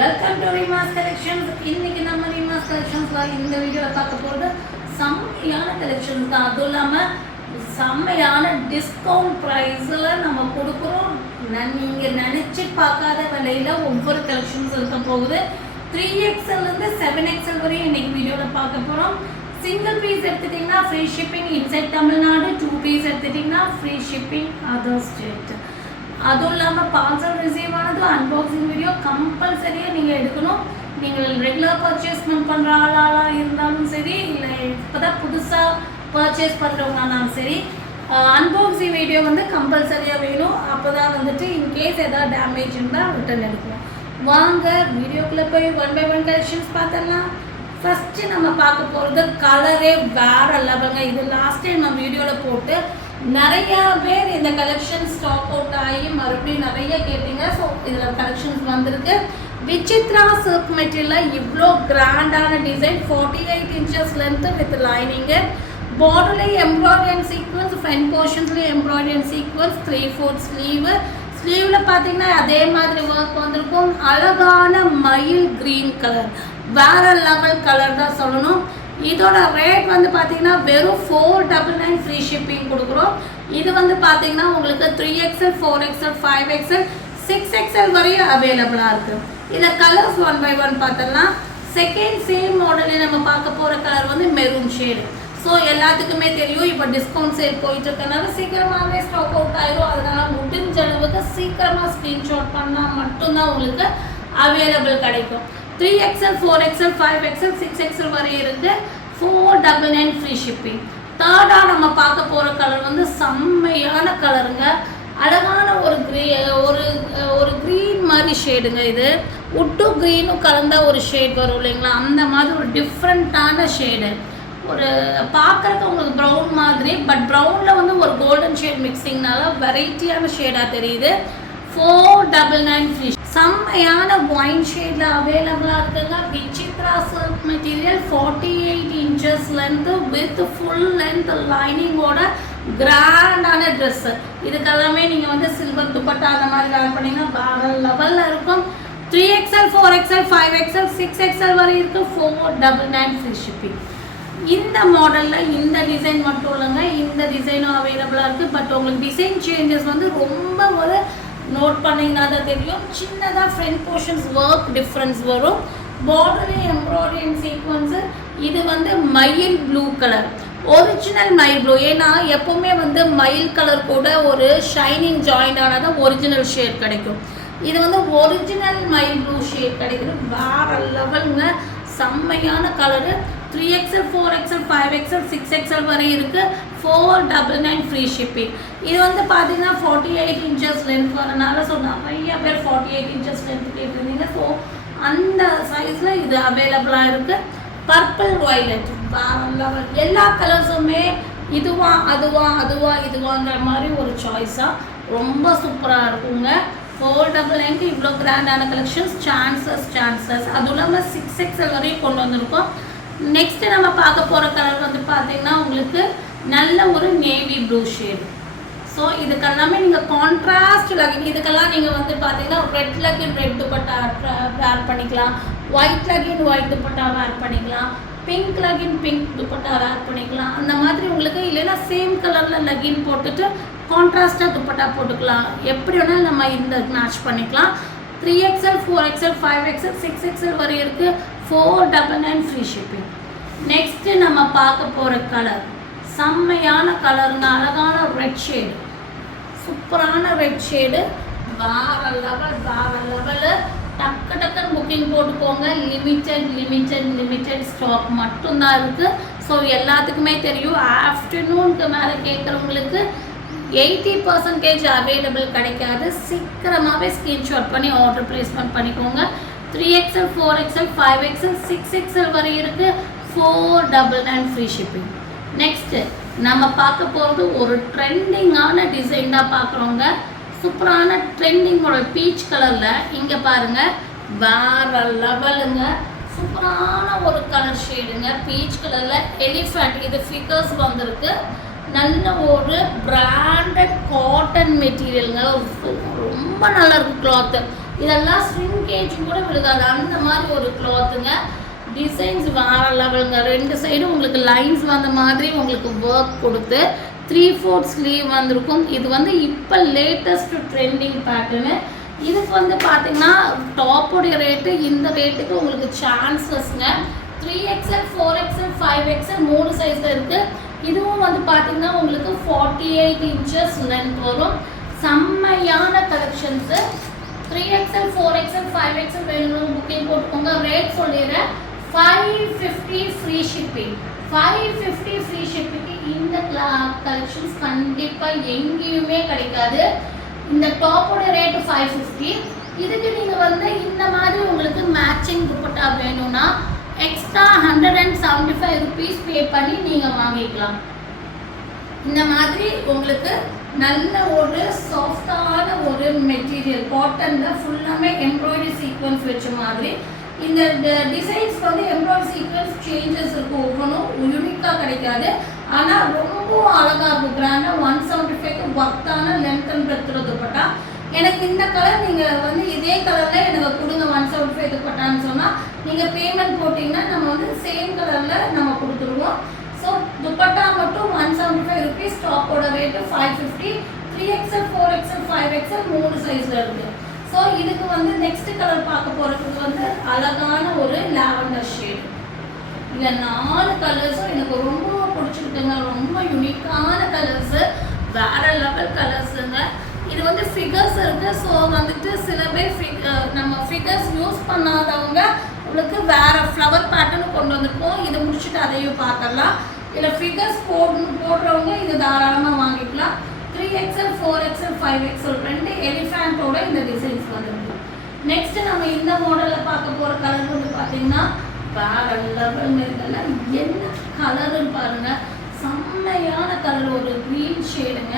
Welcome to ரீமாஸ் collections. இன்னைக்கு நம்ம ரீமாஸ் கலெக்ஷன்ஸ்ல இந்த வீடியோவில் பார்க்க போகிறது செம்மையான கலெக்ஷன்ஸ் தான். அதுவும் இல்லாமல் செம்மையான டிஸ்கவுண்ட் ப்ரைஸில் நம்ம கொடுக்குறோம். நீங்கள் நினச்சி பார்க்காத விலையில் ஒவ்வொரு கலெக்ஷன்ஸ் இருக்க போகுது. 3XLலேருந்து 7XL வரையும் இன்னைக்கு வீடியோவில் பார்க்க போகிறோம். சிங்கிள் பீஸ் எடுத்துட்டிங்கன்னா free shipping inside Tamil Nadu, 2 piece எடுத்துட்டிங்கன்னா ஃப்ரீ ஷிப்பிங் அதர் ஸ்டேட். அதுவும் இல்லாமல் பார்சல் ரிசீவ் ஆனது அன்பாக்சிங் வீடியோ கம்பல்சரியாக நீங்கள் எடுக்கணும். நீங்கள் ரெகுலர் பர்ச்சேஸ்மெண்ட் பண்ணுற ஆளாக இருந்தாலும் சரி, இல்லை இப்போ தான் புதுசாக பர்ச்சேஸ் பண்ணுறவங்கனாலும் சரி, அன்பாக்சிங் வீடியோ வந்து கம்பல்சரியாக வேணும். அப்போ தான் வந்துட்டு இன்கேஸ் எதாவது டேமேஜ் இருந்தால் ரிட்டர்ன் எடுக்கணும். வாங்க வீடியோக்குள்ளே போய் 1 by 1 கலெக்ஷன்ஸ் பார்த்துடலாம். ஃபஸ்ட்டு நம்ம பார்க்க போகிறது கலரே வேறு லெவலுங்க. இது லாஸ்ட் டைம் நம்ம வீடியோவில் போட்டு நிறையா பேர் இந்த கலெக்ஷன் ஸ்டாக் அவுட் ஆகி மறுபடியும் நிறைய கேட்டீங்க. ஸோ இதில் கலெக்ஷன்ஸ் வந்திருக்கு. விசித்ரா சில்க் மெட்டீரியலில் இவ்வளோ கிராண்டான design, 48 inches length with lining, பார்டர்லேயும் எம்ப்ராய்டரி அண்ட் சீக்வன்ஸ், ஃப்ரண்ட் போர்ஷன்ஸ்லேயும் எம்ப்ராய்டரி அண்ட் சீக்வன்ஸ், 3/4 ஸ்லீவு. ஸ்லீவில் பார்த்தீங்கன்னா அதே மாதிரி ஒர்க் வந்திருக்கும். அழகான மயில் க்ரீன் கலர், வேறு லெவல் கலர் தான் சொல்லணும். இதோட ரேட் வந்து பார்த்தீங்கன்னா வெறும் 499 ஃப்ரீ ஷிப்பிங் கொடுக்குறோம். இது வந்து பார்த்தீங்கன்னா உங்களுக்கு 3XL, 4XL, 5XL, 6XL வரையும் அவைலபிளாக இருக்குது. இதில் கலர்ஸ் 1 by 1 பார்த்துடலாம். செகண்ட் சேம் மாடலில் நம்ம பார்க்க போகிற கலர் வந்து மெரூன் ஷேடு. ஸோ எல்லாத்துக்குமே தெரியும் இப்போ டிஸ்கவுண்ட் சேல் போயிட்டு இருக்கனால சீக்கிரமாகவே ஸ்டாக் அவுட் ஆயிரும். அதனால் முடிஞ்ச அளவுக்கு சீக்கிரமாக ஸ்க்ரீன்ஷாட் பண்ணால் மட்டும்தான் உங்களுக்கு அவைலபிள் கிடைக்கும். 3XL, 4XL, 5XL, 6XL வரை இருக்கு. 499 ஃப்ரீ ஷிப்பிங். தேர்டாக நம்ம பார்க்க போகிற கலர் வந்து செம்மையான கலருங்க. அழகான ஒரு க்ரீன் மாதிரி ஷேடுங்க. இது உட்டு க்ரீனும் கலந்த ஒரு ஷேட் வரும் இல்லைங்களா, அந்த மாதிரி ஒரு டிஃப்ரெண்ட்டான ஷேடு. ஒரு பார்க்குறதுக்கு உங்களுக்கு ப்ரௌன் மாதிரி, பட் ப்ரௌனில் வந்து ஒரு கோல்டன் ஷேட் மிக்சிங்னால வெரைட்டியான ஷேடாக தெரியுது. 499 ஃப்ரீ. செம்மையான ஒயின் ஷேடில் அவைலபிளாக இருக்குங்க. Vichitra silk material, 48 inches length with full length லைனிங்கோட கிராண்டான ட்ரெஸ்ஸு. இதுக்கெல்லாமே நீங்கள் வந்து சில்வர் துப்பட்டா அந்த மாதிரி வேர் பண்ணிங்கன்னா வேறு லெவலில் இருக்கும். 3XL, 4XL, 5XL, 6XL வரை இருக்குது. 499 ஃப்ரீ ஷிப்பிங். இந்த மாடலில் இந்த டிசைன் மட்டும் இல்லைங்க, இந்த டிசைனும் அவைலபிளாக இருக்குது. பட் உங்களுக்கு டிசைன் சேஞ்சஸ் வந்து ரொம்ப ஒரு நோட் பண்ணிங்கன்னா தான் தெரியும். சின்னதாக ஃப்ரண்ட் போர்ஷன்ஸ் ஒர்க் டிஃப்ரென்ஸ் வரும். Border embroidery and sequence. இது வந்து மயில் ப்ளூ கலர், ஒரிஜினல் மயில் ப்ளூ. ஏன்னா எப்போவுமே வந்து மயில் கலர் கூட ஒரு ஷைனிங் ஜாயிண்ட் ஆனால் தான் ஒரிஜினல் ஷேட் கிடைக்கும். இது வந்து ஒரிஜினல் மயில் ப்ளூ ஷேட் கிடைக்குது. வேறு லெவலுங்க, செம்மையான colour. 3XL, 4XL, 5XL, 6XL வரை இருக்குது. 499 ஃப்ரீ ஷிப்பிங். இது வந்து பார்த்தீங்கன்னா 48 inches லென்த் வரனால, ஸோ நிறைய பேர் 48 inches லென்த் கேட்டிருந்தீங்க. ஸோ அந்த சைஸில் இது அவைலபிளாக இருக்குது. பர்பிள் வயலட், எல்லா கலர்ஸுமே இதுவா இதுவாங்கிற மாதிரி ஒரு சாய்ஸாக ரொம்ப சூப்பராக இருக்குங்க. 499 இவ்வளோ கிராண்டான கலெக்ஷன்ஸ், சான்சஸ். அதுவும் இல்லாமல் 6XL வரையும் கொண்டு வந்திருக்கோம். நெக்ஸ்ட்டு நம்ம பார்க்க போகிற கலர் வந்து பார்த்தீங்கன்னா உங்களுக்கு நல்ல ஒரு நேவி ப்ளூ ஷேடு. ஸோ இதுக்கெல்லாமே நீங்கள் கான்ட்ராஸ்ட் லகின், இதுக்கெல்லாம் நீங்கள் வந்து பார்த்தீங்கன்னா ரெட் லகின் ரெட் துப்பட்டா வேர் பண்ணிக்கலாம், ஒயிட் லகின் ஒயிட் துப்பட்டா வேர் பண்ணிக்கலாம், பிங்க் லகின் பிங்க் துப்பட்டா வேர் பண்ணிக்கலாம். அந்த மாதிரி உங்களுக்கு இல்லைன்னா சேம் கலரில் லகின் போட்டுட்டு கான்ட்ராஸ்டாக துப்பட்டா போட்டுக்கலாம். எப்படி வேணாலும் நம்ம இந்த மேட்ச் பண்ணிக்கலாம். 3XL, 4XL, 5XL, 6XL வரை இருக்குது. 499 ஃப்ரீ ஷிப்பிங். நெக்ஸ்ட்டு நம்ம பார்க்க போகிற கலர் செம்மையான கலருங்க. அழகான ரெட் ஷேடு, சூப்பரான ரெட் ஷேடு. வேறு லெவலு. டக்குன்னு புக்கிங் போட்டுக்கோங்க. லிமிட்டட் ஸ்டாக் மட்டும்தான் இருக்குது. ஸோ எல்லாத்துக்குமே தெரியும், ஆஃப்டர்நூனுக்கு மேலே கேட்குறவங்களுக்கு 80% அவைலபிள் கிடைக்காது. சீக்கிரமாகவே ஸ்க்ரீன்ஷாட் பண்ணி ஆர்டர் ப்ளேஸ்மெண்ட் பண்ணிக்கோங்க. 3XL, 4XL, 5XL, 6XL வரை இருக்குது. 499 ஃப்ரீ ஷிப்பிங். நெக்ஸ்ட்டு நம்ம பார்க்க போகிறது ஒரு ட்ரெண்டிங்கான டிசைன் தான் பார்க்குறோங்க. சூப்பரான ட்ரெண்டிங்கோட பீச் கலரில் இங்கே பாருங்கள், வேறு லெவலுங்க. சூப்பரான ஒரு கலர் ஷேடுங்க, பீச் கலரில் எலிஃபண்ட். இது ஃபிகர்ஸ் வந்திருக்கு. நல்ல ஒரு பிராண்டட் காட்டன் மெட்டீரியலுங்க. ரொம்ப நல்லா இருக்கும் கிளாத்து. இதெல்லாம் ஸ்ரிங்கேஜ் கூட விழுகாது, அந்த மாதிரி ஒரு கிளாத்துங்க. டிசைன்ஸ் வேற லெவலுங்க. 2 சைடும் உங்களுக்கு லைன்ஸ் வந்த மாதிரி உங்களுக்கு ஒர்க் கொடுத்து 3/4 ஸ்லீவ் வந்திருக்கும். இது வந்து இப்போ லேட்டஸ்ட் ட்ரெண்டிங் பேட்டர்னு. இதுக்கு வந்து பார்த்தீங்கன்னா டாப்போடைய ரேட்டு இந்த ரேட்டுக்கு உங்களுக்கு சான்சஸ்ங்க. 3XL 4XL 5XL 3 சைஸில் இருக்குது. இதுவும் வந்து பார்த்தீங்கன்னா உங்களுக்கு 48 இன்ச்சஸ் லென்த் வரும். செம்மையான கலெக்ஷன்ஸு. 3XL 4XL 5XL வேணும் புக்கிங் போட்டுக்கோங்க. ரேட் சொல்லிடுறேன், 550 ஃப்ரீ ஷிப்பிங். 550 ஃப்ரீ ஷிப்பிங்க்கு இந்த கலெக்ஷன்ஸ் கண்டிப்பாக எங்கேயுமே கிடைக்காது. இந்த டாப்போட ரேட்டு 550. இதுக்கு நீங்கள் வந்து இந்த மாதிரி உங்களுக்கு மேட்சிங் துப்பட்டா வேணும்னா எக்ஸ்ட்ரா 175 ருபீஸ் பே பண்ணி நீங்கள் வாங்கிக்கலாம். இந்த மாதிரி உங்களுக்கு நல்ல ஒரு சாஃப்டான ஒரு மெட்டீரியல் காட்டனில் ஃபுல்லாமே எம்ப்ராய்டரி சீக்வன்ஸ் வச்ச மாதிரி. இந்த டிசைன்ஸ் வந்து எம்ப்ராய்டரி சீக்வன்ஸ் சேஞ்சஸ் இருக்கும், ஒவ்வொன்றும் யூனிக்காக கிடைக்காது. ஆனால் ரொம்ப அழகாக இருக்கும், கிராண்டாக. 175க்கு ஒர்த்தான லென்த் அண்ட் பிரெத் துப்பட்டா. எனக்கு இந்த கலர் நீங்கள் வந்து இதே கலரில் எனக்கு கொடுங்க 175 துப்பட்டான்னு சொன்னால் நீங்கள் பேமெண்ட் போட்டிங்கன்னா நம்ம வந்து சேம் கலரில் நம்ம கொடுத்துருவோம். ஸோ துப்பட்டா மட்டும் 175 rupees. டாப்போட rate 550. 3XL 4XL 5XL 3 சைஸில் இருக்குது. ஸோ இதுக்கு வந்து நெக்ஸ்ட் கலர் பார்க்க போகிறதுக்கு வந்து அழகான ஒரு லாவெண்டர் ஷேட். இல்லை 4 கலர்ஸும் எனக்கு ரொம்ப பிடிச்சிருக்குங்க. ரொம்ப யூனிக்கான கலர்ஸு, வேறு லெவல் கலர்ஸுங்க. இது வந்து ஃபிகர்ஸ் இருக்குது. ஸோ வந்துட்டு சில பேர் நம்ம ஃபிகர்ஸ் யூஸ் பண்ணாதவங்க உங்களுக்கு வேறு ஃப்ளவர் பேட்டர்னு கொண்டு வந்திருக்கோம். இதை முடிச்சுட்டு அதையும் பார்த்துடலாம். இதில் ஃபிகர்ஸ் போடுறவங்க இது தாராளமாக வாங்கிக்கலாம். 3XL 4XL 5XL 2 எலிஃபேண்ட்டோட இந்த டிசைன்ஸ் வந்துருக்கு. நெக்ஸ்ட்டு நம்ம இந்த மாடலில் பார்க்க போகிற கலர் வந்து பார்த்திங்கன்னா வேறு லெவல் இதெல்லாம் என்ன கலருன்னு பாருங்கள். செம்மையான கலர், ஒரு க்ரீன் ஷேடுங்க.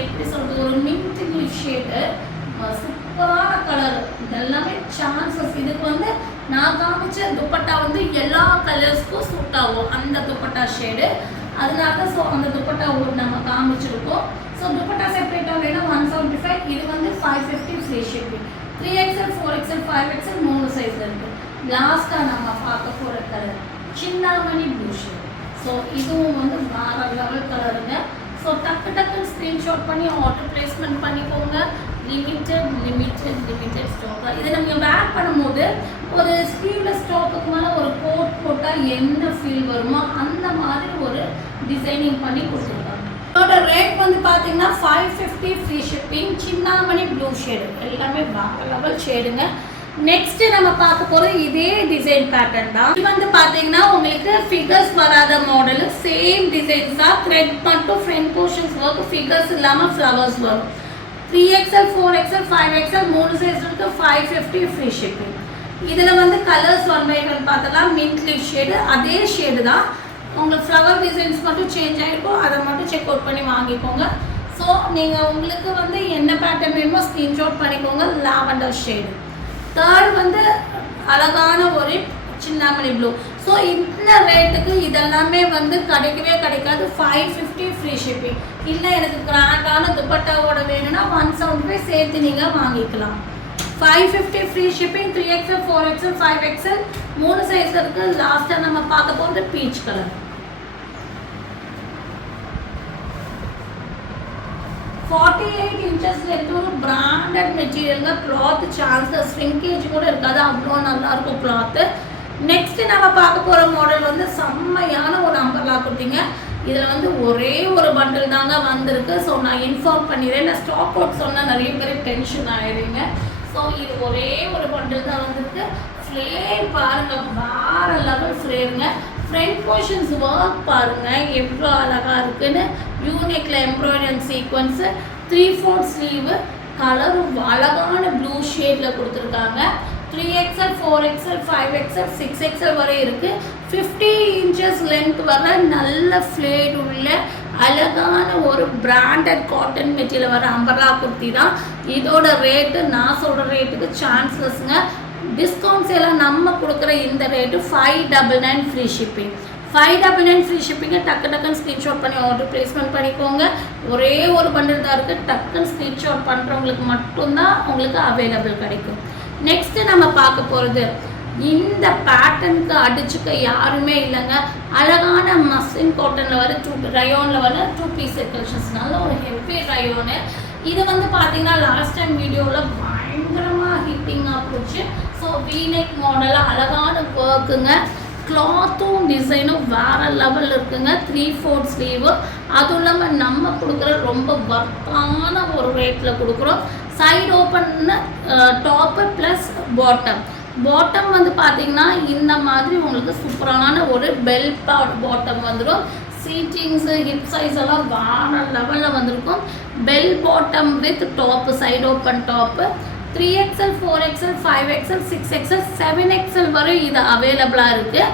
எப்படி சொல்கிறது, ஒரு மின்ட் க்ரீன் ஷேடு, சூப்பரான கலர். இதெல்லாமே சான்சஸ். இதுக்கு வந்து நான் காமிச்ச துப்பட்டா வந்து எல்லா கலர்ஸ்க்கும் சூட் ஆகும், அந்த துப்பட்டா ஷேடு. அதனால தான் ஸோ அந்த துப்பட்டா நம்ம காமிச்சிருக்கோம். ஸோ துப்பட்டா செப்பரேட்டாக வேணும் 175. இது வந்து 550 free shipping. 3XL 4XL 5XL 3 சைஸில் இருக்குது. லாஸ்ட்டாக நம்ம பார்க்க போகிற கலர் சின்னாமணி ப்ளூ ஷேட். ஸோ இதுவும் வந்து வேறு லெவல் கலருங்க. ஸோ டக்குன்னு ஸ்க்ரீன்ஷாட் பண்ணி ஆர்டர் ப்ளேஸ்மெண்ட் பண்ணிக்கோங்க. Limited stock. இதை நம்ம வேர் பண்ணும்போது ஒரு ஸ்லீவ்லெஸ் ஸ்டாக்குக்கு மேலே ஒரு கோட் போட்டால் என்ன ஃபீல் வருமோ அந்த மாதிரி ஒரு டிசைனிங் பண்ணி கொடுத்துருக்காங்க. இதோட ரேட் வந்து பார்த்தீங்கன்னா 550 free shipping. Chinnamani blue shade, எல்லாமே வேறு லெவல் ஷேடுங்க. நெக்ஸ்ட் நம்ம பார்க்க போகிறது இதே டிசைன் பேட்டர்ன் தான். இது வந்து பார்த்தீங்கன்னா உங்களுக்கு ஃபிகர்ஸ் வராத மாடல், சேம் டிசைன்ஸ் தான். த்ரெட் மட்டும் ஃப்ரண்ட் போர்ஷன்ஸ் ஒர்க், ஃபிகர்ஸ் இல்லாமல் ஃப்ளவர்ஸ் வரும். 3XL 4XL 5XL 3 சைஸ் இருக்குது. 550 ஃப்ரீ ஷிப்பிங். இதில் வந்து கலர்ஸ் 1 by 1 பார்த்தலாம். மின்ட் லீஃப் ஷேடு, அதே ஷேடு தான். உங்களுக்கு ஃப்ளவர் டிசைன்ஸ் மட்டும் சேஞ்ச் ஆகிருக்கும், அதை மட்டும் செக் அவுட் பண்ணி வாங்கிக்கோங்க. ஸோ நீங்கள் உங்களுக்கு வந்து என்ன பேட்டர்ன் வேணுமோ ஸ்க்ரீன்ஷாட் பண்ணிக்கோங்க. Lavender shade. தேர்ட் வந்து அழகான ஒரு சின்னாமணி ப்ளூ. ஸோ இந்த ரேட்டுக்கு இதெல்லாமே வந்து கிடைக்கவே கிடைக்காது. 550 ஃப்ரீ ஷிப்பிங். இல்லை எனக்கு கிராண்டான துப்பட்டாவோட வேணும்னா 175 சேர்த்து நீங்கள் வாங்கிக்கலாம். 550 free shipping. 3XL 4XL 5XL 3 size இருக்குது. லாஸ்ட்டாக நம்ம பார்க்க போகிறது பீச் கலர். 48 inches லென்த், ஒரு பிராண்டட் மெட்டீரியலுங்க. கிளாத் சான்சஸ் ஸ்ரிங்கேஜ் கூட இருக்காது, அவ்வளோ நல்லாயிருக்கும் கிளாத்து. நெக்ஸ்ட் நம்ம பார்க்க போகிற மாடல் வந்து செம்மையான ஒரு அம்பர்லா குர்த்திங்க. இதில் வந்து ஒரே ஒரு பண்டில் தாங்க வந்திருக்கு. ஸோ நான் இன்ஃபார்ம் பண்ணிடுறேன். நான் ஸ்டாக் அவுட் சொன்னால் நிறைய பேர் டென்ஷன் ஆகிடுங்க. ஸோ இது ஒரே ஒரு பண்டில் தான் வந்திருக்கு. ஃப்ளேர் பாருங்கள், வேறு லெவல் ஃப்ளேருங்க. ஃப்ரண்ட் போர்ஷன்ஸ் ஒர்க் பாருங்கள் எவ்வளோ அழகாக இருக்குன்னு. யூனிக்கில் எம்ப்ராய்டரி அண்ட் சீக்வன்ஸு. 3/4 ஸ்லீவு. கலரும் அழகான ப்ளூ ஷேடில் கொடுத்துருக்காங்க. 3XL 4XL 5XL 6XL வரை இருக்குது. 50 inches லென்த் வர நல்ல ஃப்ளேட் உள்ள அழகான ஒரு பிராண்டட் காட்டன் மெட்டீரியல் வர அம்பர்லா குர்த்தி தான். இதோட ரேட்டு நான் சொல்கிற ரேட்டுக்கு சான்ஸ்லெஸ்ங்க. டிஸ்கவுண்ட்ஸ் எல்லாம் நம்ம கொடுக்குற இந்த ரேட்டு 599 ஃப்ரீ ஷிப்பிங். 599 ஃப்ரீ ஷிப்பிங்கை டக்குன்னு ஸ்க்ரீன்ஷாட் பண்ணி ஆர்டர் ப்ளேஸ்மெண்ட் பண்ணிக்கோங்க. ஒரே ஒரு பண்டில் தான் இருக்குது. டக்குன்னு ஸ்க்ரீன்ஷாட் பண்ணுறவங்களுக்கு மட்டும்தான் உங்களுக்கு அவைலபிள் கிடைக்கும். நெக்ஸ்ட்டு நம்ம பார்க்க போகிறது இந்த பேட்டர்னுக்கு அடிச்சுக்க யாருமே இல்லைங்க. அழகான மஸ்லின் காட்டனில் வர ரயோனில் வர 2 பீஸ் கலெக்ஷன்ஸ். நல்ல ஒரு ஹெவி ரயோனு. இது வந்து பார்த்தீங்கன்னா லாஸ்ட் டைம் வீடியோவில் பயங்கரமாக ஹிட்டிங்காக போச்சு. ஸோ வீநெக் மாடலாக அழகான ஒர்க்குங்க. கிளாத்தும் டிசைனும் வேறு லெவலில் இருக்குங்க. 3/4 ஸ்லீவு. அதுவும் இல்லாமல் நம்ம கொடுக்குற ரொம்ப வர்த்தான ஒரு ரேட்டில் கொடுக்குறோம். சைடு ஓப்பன்னு டாப்பு ப்ளஸ் பாட்டம் வந்து பார்த்தீங்கன்னா இந்த மாதிரி உங்களுக்கு சூப்பரான ஒரு பெல் பாட்டம் வந்துடும். சீட்டிங்ஸு ஹிப் சைஸ் எல்லாம் வேறு லெவலில் வந்திருக்கும். Bell bottom with top, side open top. 3XL, 4XL, 5XL, 6XL, 7XL வரை இது அவைலபிளாக இருக்குது.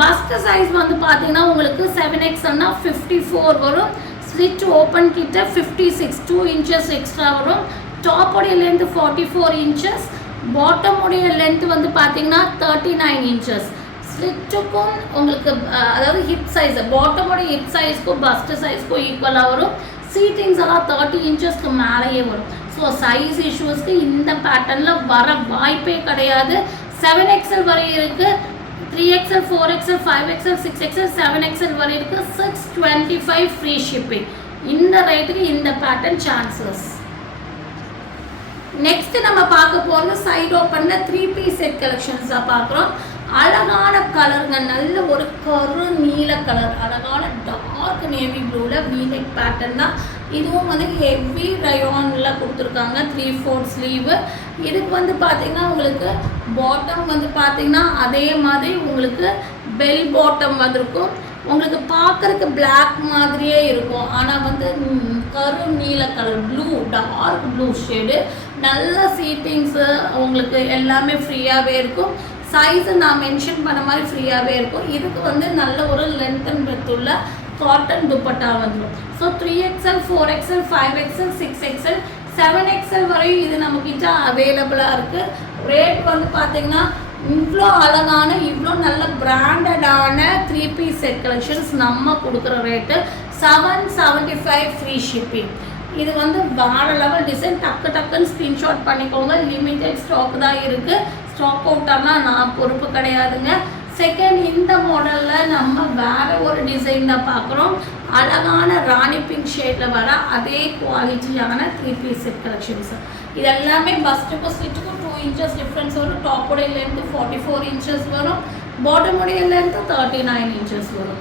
பஸ்ட் சைஸ் வந்து பார்த்தீங்கன்னா உங்களுக்கு 7XLனா 54 வரும். ஸ்லிட் ஓப்பன் கிட்ட 56, 2 இன்ச்சஸ் எக்ஸ்ட்ரா வரும். டாப்போடைய லென்த் 44 இன்ச்சஸ். பாட்டமுடைய லென்த் வந்து பார்த்தீங்கன்னா 39 இன்ச்சஸ். ஸ்லிட்டுக்கும் உங்களுக்கு அதாவது ஹிப் சைஸ், பாட்டமோட ஹிப் சைஸ்க்கும் பஸ்ட் சைஸ்க்கும் ஈக்குவலாக வரும். சீட்டிங்ஸ் எல்லாம் 30 இன்ச்சஸ்க்கு மேலேயே வரும். ஸோ சைஸ் இஷ்யூஸ்க்கு இந்த பேட்டர்னில் வர வாய்ப்பே கிடையாது. 7XL வரை இருக்குது. 3XL, 4XL, 5XL, 6XL, 7XL வரை இருக்குது. 625 ஃப்ரீ ஷிப்பிங். இந்த ரேட்டுக்கு இந்த பேட்டர்ன் சான்சஸ். நெக்ஸ்ட் நம்ம பார்க்க போகிறது சைட் ஓப்பனில் 3 பீஸ் செட் கலெக்ஷன்ஸ் தான் பார்க்குறோம். அழகான கலருங்க. நல்ல ஒரு கரு நீல கலர், அழகான டார்க் நேவி ப்ளூவில் வீநெக் பேட்டர்ன் தான். இதுவும் வந்து ஹெவி ரயோனில் கொடுத்துருக்காங்க. 3/4 ஸ்லீவு. இதுக்கு வந்து பார்த்திங்கன்னா உங்களுக்கு பாட்டம் வந்து பார்த்திங்கன்னா அதே மாதிரி உங்களுக்கு பெல் பாட்டம் வந்திருக்கும். உங்களுக்கு பார்க்குறதுக்கு பிளாக் மாதிரியே இருக்கும். ஆனால் வந்து கரு நீல colour blue, dark blue shade. நல்ல சீட்டிங்ஸு உங்களுக்கு எல்லாமே ஃப்ரீயாகவே இருக்கும். சைஸு நான் மென்ஷன் பண்ண மாதிரி ஃப்ரீயாகவே இருக்கும். இதுக்கு வந்து நல்ல ஒரு லென்த் அண்ட் பிரெத் உள்ள காட்டன் துப்பட்டா வந்துடும். So 3XL, 4XL, 5XL, 6XL, 7XL வரையும் இது நம்மக்கிட்ட அவைலபிளாக இருக்குது. ரேட் வந்து பார்த்திங்கன்னா இவ்வளோ அழகான இவ்வளோ நல்ல பிராண்டடான 3 பீஸ் செட் கலெக்ஷன்ஸ் நம்ம கொடுக்குற ரேட்டு 775 ஃப்ரீ ஷிப்பிங். இது வந்து வேறு லெவல் டிசைன். டக்குன்னு ஸ்க்ரீன்ஷாட் பண்ணிக்கோங்க. லிமிட்டட் ஸ்டாக் தான் இருக்குது. ஸ்டாக் அவுட்டானால் நான் பொறுப்பு கிடையாதுங்க. செகண்ட், இந்த மாடலில் நம்ம வேறு ஒரு டிசைன் தான் பார்க்குறோம். அழகான ராணி பிங்க் ஷேடில் வர அதே குவாலிட்டியான 3 பீஸ் செட் கலெக்ஷன்ஸ். இது எல்லாமே பஸ்ட்டுக்கும் ஸ்லிட்டுக்கும் 2 இன்ச்சஸ் டிஃப்ரென்ஸ் வரும். டாப்போடைய லென்த்து 44 இன்ச்சஸ் வரும். பாட்டமுடைய லென்த்து 39 இன்ச்சஸ் வரும்.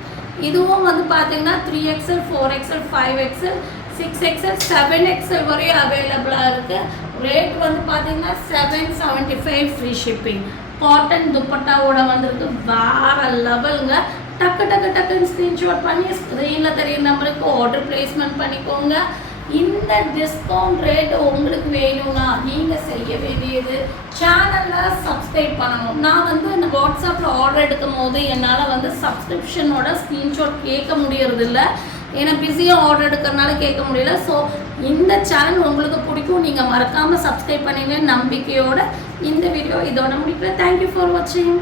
இதுவும் வந்து பார்த்தீங்கன்னா 3XL, 4XL, 5XL, 6XL, 7XL வரையும் அவைலபிளாக இருக்குது. ரேட் வந்து பார்த்தீங்கன்னா 775 ஃப்ரீ ஷிப்பிங். காட்டன் துப்பட்டாவோட வந்துருக்கு. வேறு லெவலுங்க. டக்குன்னு ஸ்க்ரீன்ஷாட் பண்ணி ஸ்க்ரீனில் தெரிய நம்பருக்கு ஆர்டர் ப்ளேஸ்மெண்ட் பண்ணிக்கோங்க. இந்த டிஸ்கவுண்ட் ரேட் உங்களுக்கு வேணும்னா நீங்கள் செய்ய வேண்டியது சேனலில் சப்ஸ்கிரைப் பண்ணணும். நான் வந்து இந்த வாட்ஸ்அப்பில் ஆர்டர் எடுக்கும் போது என்னால் வந்து சப்ஸ்கிரிப்ஷனோட ஸ்க்ரீன்ஷாட் கேட்க முடியறதில்ல. ஏன்னா பிஸியாக ஆர்டர் எடுக்கிறதுனால கேட்க முடியல. ஸோ இந்த சேனல் உங்களுக்கு பிடிக்கும், நீங்கள் மறக்காமல் சப்ஸ்கிரைப் பண்ணுங்க. நம்பிக்கையோட இந்த வீடியோ இதோட முடிக்கிறேன். தேங்க்யூ ஃபார் வாட்சிங்.